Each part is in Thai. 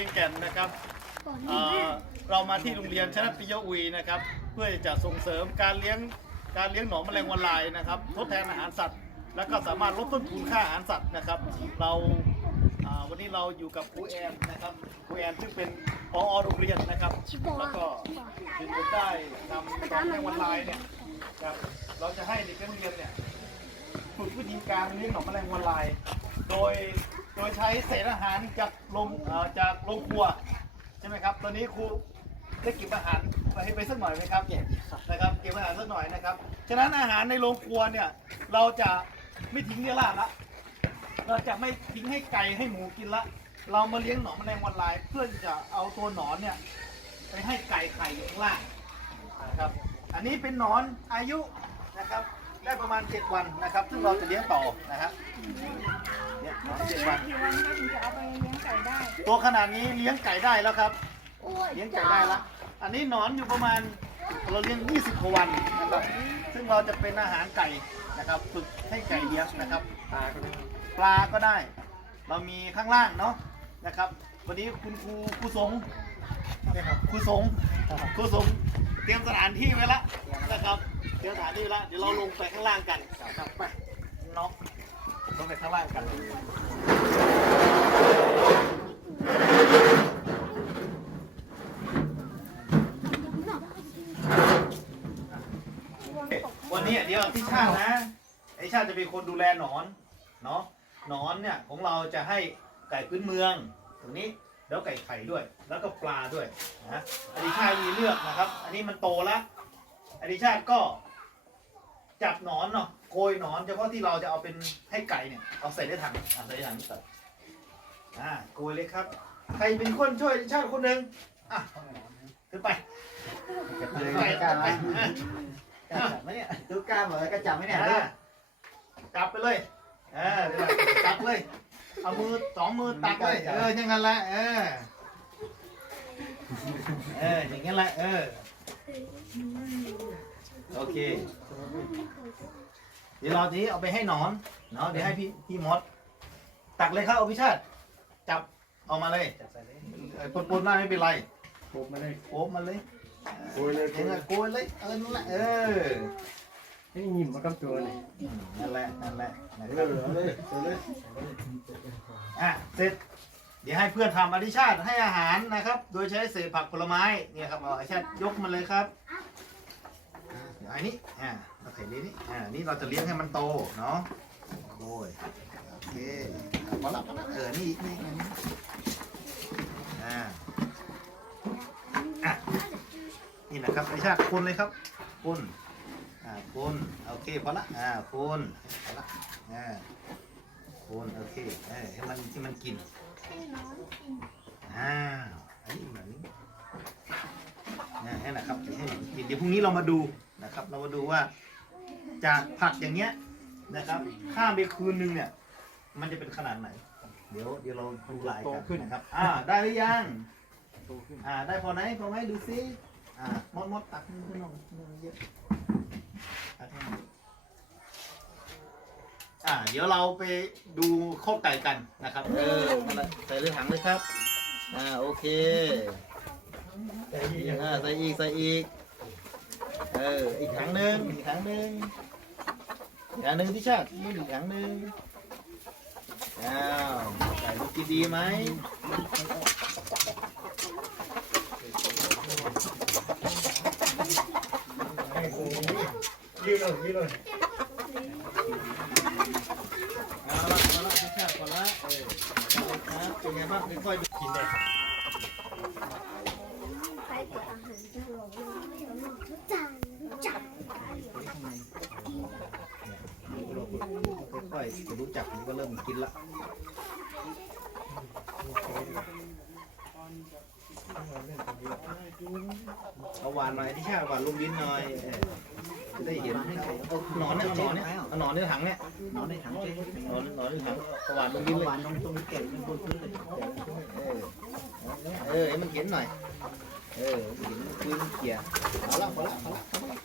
วียงแก่นนะครับเอ่อเรามาที่โรงเรียนชนะปิยอุยนะครับ เพื่อจะส่งเสริมการเลี้ยงการเลี้ยงหนอนแมลงวันลายนะครับ ทดแทนอาหารสัตว์ แล้วก็สามารถลดต้นทุนค่าอาหารสัตว์นะครับ เราอ่าวันนี้เราอยู่กับครูแอนนะครับครูแอนซึ่งเป็นพอโรงเรียนนะครับแล้วก็ถึงจะได้นำหนอนแมลงวันลายเนี่ยครับเราจะให้เด็กนักเรียนเนี่ย ฝึกวิธีการเลี้ยงหนอนแมลงวันลาย โดย ดยใช้เศษอาหารจากโรงเอ่อจากโรงครัวใช่ไหมครับ ตอนนี้ครูได้เก็บอาหารไปให้ไปสักหน่อยไหมครับเก็บนะครับเก็บอาหารสักหน่อยนะครับ ฉะนั้นอาหารในโรงครัวเนี่ยเราจะไม่ทิ้งเรี่ยราดละเราจะไม่ทิ้งให้ไก่ให้หมูกินละ เรามาเลี้ยงหนอนแมลงวันลาย เพื่อจะเอาตัวหนอนเนี่ยไปให้ไก่ไข่อยู่ข้างล่างนะครับ อันนี้เป็นหนอนอายุนะครับ ได้ประมาณ 7 วันนะครับ ซึ่งเราจะเลี้ยงต่อนะครับเนี่ยหนอนเจ็ดวัน กี่วันก็ถึงจะเอาไปเลี้ยงไก่ได้ตัวขนาดนี้เลี้ยงไก่ได้แล้วครับ เลี้ยงไก่ได้แล้วอันนี้หนอนอยู่ประมาณเราเลี้ยง 20กว่าวันนะครับ ซึ่งเราจะเป็นอาหารไก่นะครับ ฝึกให้ไก่เลี้ยงนะครับปลาก็ได้ปลาก็ได้ เรามีข้างล่างเนาะนะครับ วันนี้คุณครูครูสงฆ์ได้ครับครูสงฆ์ครูสงฆ์เต รียมสถานที่ไว้แล้วนะครับ เตรียมสถานที่ไว้แล้วเดี๋ยวเราลงไปข้างล่างกันครับไปน้องลงไปข้างล่างกันวันนี้เดี๋ยวพี่ชาตินะไอชาติจะเป็นคนดูแลหนอนเนาะหนอนเนี่ยของเราจะให้ไก่พื้นเมืองตรงนี้ แล้วไก่ไข่ด้วย แล้วก็ปลาด้วยนะอดิชาติมีเลือกนะครับ อันนี้มันโตแล้วอดิชาติก็จับหนอนเนาะโกยหนอนเฉพาะที่เราจะเอาเป็นให้ไก่เนี่ยเอาใส่ในถังอะใส่ในถังนี่ก่อนอ่าโกยเลยครับ ใครเป็นคนช่วยอดิชาติคนหนึ่งอะขึ้นไปเลยไปกล้าไหมอะกล้าจับไหมเนี่ยดูกล้าเหรอกล้าจับไหมเนี่ยอะจับไปเลยเออเดี๋ยวจับเลย เอามือสองมือตักเลยเอออย่างนั้นแหละเออเอออย่างนั้นแหละเออโอเค เดี๋ยวเราทีนี้เอาไปให้หนอนเนาะเดี๋ยวให้พี่พี่มดตักเลยครับอภิชาติจับเอามาเลยจับใส่เลยเออปนๆได้ไม่เป็นไรปุ๊บมาเลยโอบมาเลยโกยเลยเห็นไหมโกยเลยเออนั่นแหละเออ นี่ยิ้มมากับตัวนี่นั่นแหละนั่นแหละนะคเหรับลือเลยเหลือเลยอะเสร็จ เดี๋ยวให้เพื่อนทำอธิชาติให้อาหารนะครับ โดยใช้เศษผักผลไม้เนี่ยครับเอาอธิชาติยกมันเลยครับเดี๋ยวไอ้นี้อ่าเราใส่นี้นี่อ่านี่เราจะเลี้ยงให้มันโตเนาะโอ้ยโอเคอะพอละพอละเออนี่อีกนี่นี่อ่าอะนี่นะครับอธิชาติคนเลยครับคน คนโอเคพอละอ่าคนพอละอ่าคนโอเคเออให้มันที่มันกินอ้าวอันนี้แบบนี้นะนี่นะครับให้มันกินเดี๋ยวพรุ่งนี้เรามาดูนะครับ เรามาดูว่า จากผักอย่างเงี้ยนะครับ ข้ามไปคืนนึงเนี่ย มันจะเป็นขนาดไหน เดี๋ยวเดี๋ยวเราดูลายกันนะครับ อ่าได้หรือยังโตขึ้นอ่าได้พอไหนพอไหมดูซิอ่ามดมดตักมือขึ้นหน่อยมือเยอะตักให้หน่ อยอ่า เดี๋ยวเราไปดูข้อไก่กันนะครับ เออนั่นแหละใส่เลยถังเลยครับ อ่า โอเคแต่ยี่ยังอ่าใส่อีก ใส่อีก เออ อีกถังหนึ่งอีกถังหนึ่งอีกถังหนึ่งที่ชาตินี่อีกถังหนึ่งอ้าวไก่ลูกกินดีไหม เลยยืดเลยเอาละเอาละพี่ชาติก่อนละเออครับเป็นไงบ้างค่อยๆกินได้ใครเก็บอาหารจะหลงทุกจานจับค่อยๆจะรู้จักมันก็เริ่มกินละเอาหวานหน่อยที่ชาหวานลงลิ้นหน่อย จะได้เห็นอนอนเนี่ยเอานอนเนี่ยเอานอนในถังเนี่ยนอนในถังเจ๊นอนนอนในถังเอาหวานลงลิ้นเลยหวานตรงตรงนี้เก่งมันบนพื้นเลยเออเออให้มันเห็นหน่อย เออเห็นคุยเกี่ยเอาละพอละพอละพอละ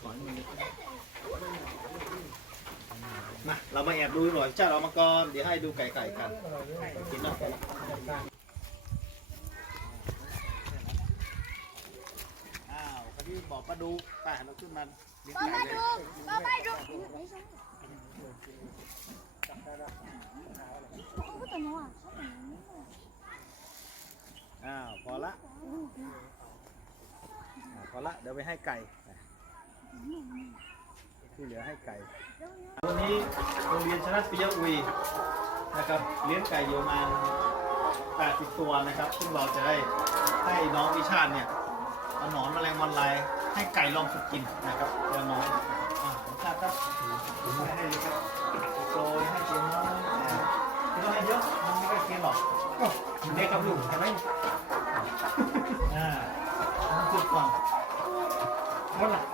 ขอให้มันนมาเรามาแอบดูหน่อยเจ้าเรามาก่อนเดี๋ยวให้ดูไก่ไก่กันกินนอกไปละ อ้าวพอดีบอกมาดูไปเราขึ้นมาเลี้ยงไก่เลาดูแต่หนูอะอ้าวพอละพอละเดี๋ยวไปให้ไก่ที่เหลือให้ไก่วันนี้โรงเรียนชนะปิยอุยนะครับเลี้ยงไก่อยู่ปรมาณ80 ตัวนะครับ ซึ่งเราจะได้ให้น้องวิชาติเนี่ย เอาหนอนแมลงวันลายให้ไก่ลองฝึกกินนะครับเดี๋ยวน้อยอ่าวิชาติครับให้ให้เลยครับโรยให้กินน้อยอ่าไม่ต้องให้เยอะมันไม่ได้กินหรอกก็เด็กกับลูกใช่ไหมอ่าฝึกก่อนนั่นแหละ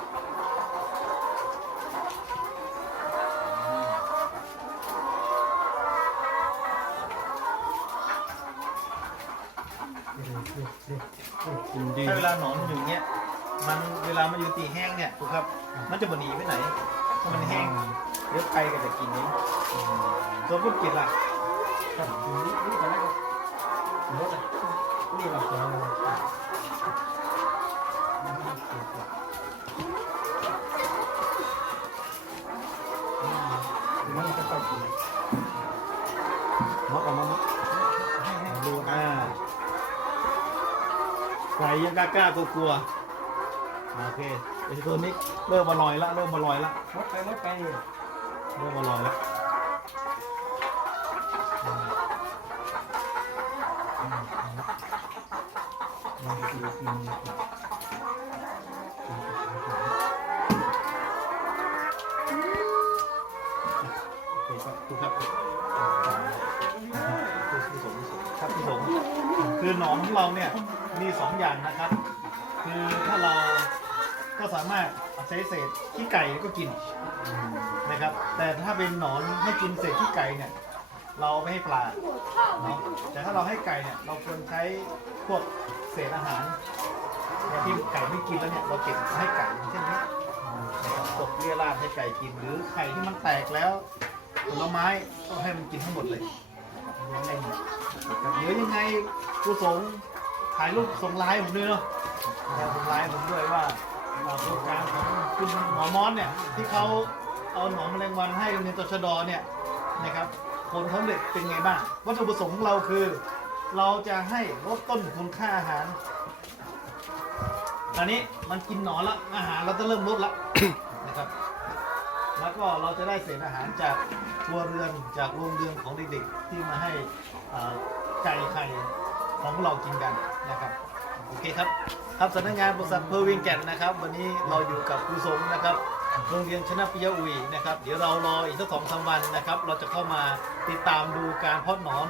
ถ้าเวลาหนอนมันอยู่เงี้ย มันเวลามันอยู่ตีแห้งเนี่ยถูกครับ มันจะบ่หนีไปไหนถ้ามันแห้งเดี๋ยวไก่ก็จะกินนี้ตัวพุดกินล่ะครับนี่นี่อะไรก็รถอะนี่เราจะมันจะไปกินมอกเอามามาให้ให้ดูอ่า ไก่ยังกล้ากล้ากลัวกลัวๆโอเคไอ้ตัวนี้เริ่มมาลอยละเริ่มมาลอยละรถไปรถไปเริ่มมาลอยละมาดูกินโอเคครับถูกครับครับพี่สมคือหนอนของเราเนี่ย มีสองอย่างนะครับ คือถ้าเราก็สามารถใช้เศษขี้ไก่ก็กินนะครับ แต่ถ้าเป็นหนอนให้กินเศษขี้ไก่เนี่ย เราไม่ให้ปลาเนาะแต่ถ้าเราให้ไก่เนี่ยเราควรใช้พวกเศษอาหารที่ไก่ไม่กินแล้วเนี่ยเราเก็บให้ไก่เช่นนี้นะครับตกเรียราดให้ไก่กินหรือไข่ที่มันแตกแล้วผลไม้ก็ให้มันกินทั้งหมดเลยนะครับเลี้ยงไงเดี๋ยวยังไงกูสง ถ่ายรูปส่งไลน์ผมด้วยเนาะนะครับส่งไลน์ผมด้วยว่าว่าโครงการของคุณหมอมอนเนี่ยที่เขาเอาหนอนแมลงวันให้โรงเรียนตชดเนี่ยนะครับผลสำเร็จเป็นไงบ้างวัตถุประสงค์ของเราคือ เราจะให้ลดต้นทุนค่าอาหารตอนนี้มันกินหนอนแล้วอาหารเราจะเริ่มลดละนะครับ แล้วก็เราจะได้เศษอาหารจากครัวเรือนจากโรงเรือนของเด็กๆที่มาให้อ่าไก่ไข่ของเรากินกัน นะครับโอเคครับครับสำนักงานบริษัทเพอร์วิงแกนนะครับ วันนี้เราอยู่กับครูสมนะครับโรงเรียนชนะปิยอุยนะครับ เดี๋ยวเรารออีกสักสองสามวันนะครับ เราจะเข้ามาติดตามดูการเพาะหนอน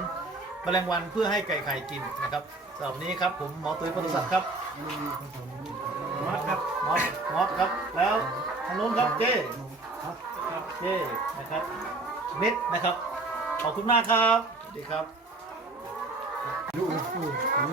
แมลงวันเพื่อให้ไก่ไข่กินนะครับสำหรับวันนี้ครับผมหมอตุ้ยปศุสัตว์ครับมอสครับมอสมอสครับ แล้วทางนู้นครับเจ้ครับเจ้นะครับเน็ตนะครับ ขอบคุณมากครับสวัสดีครับ ดูดู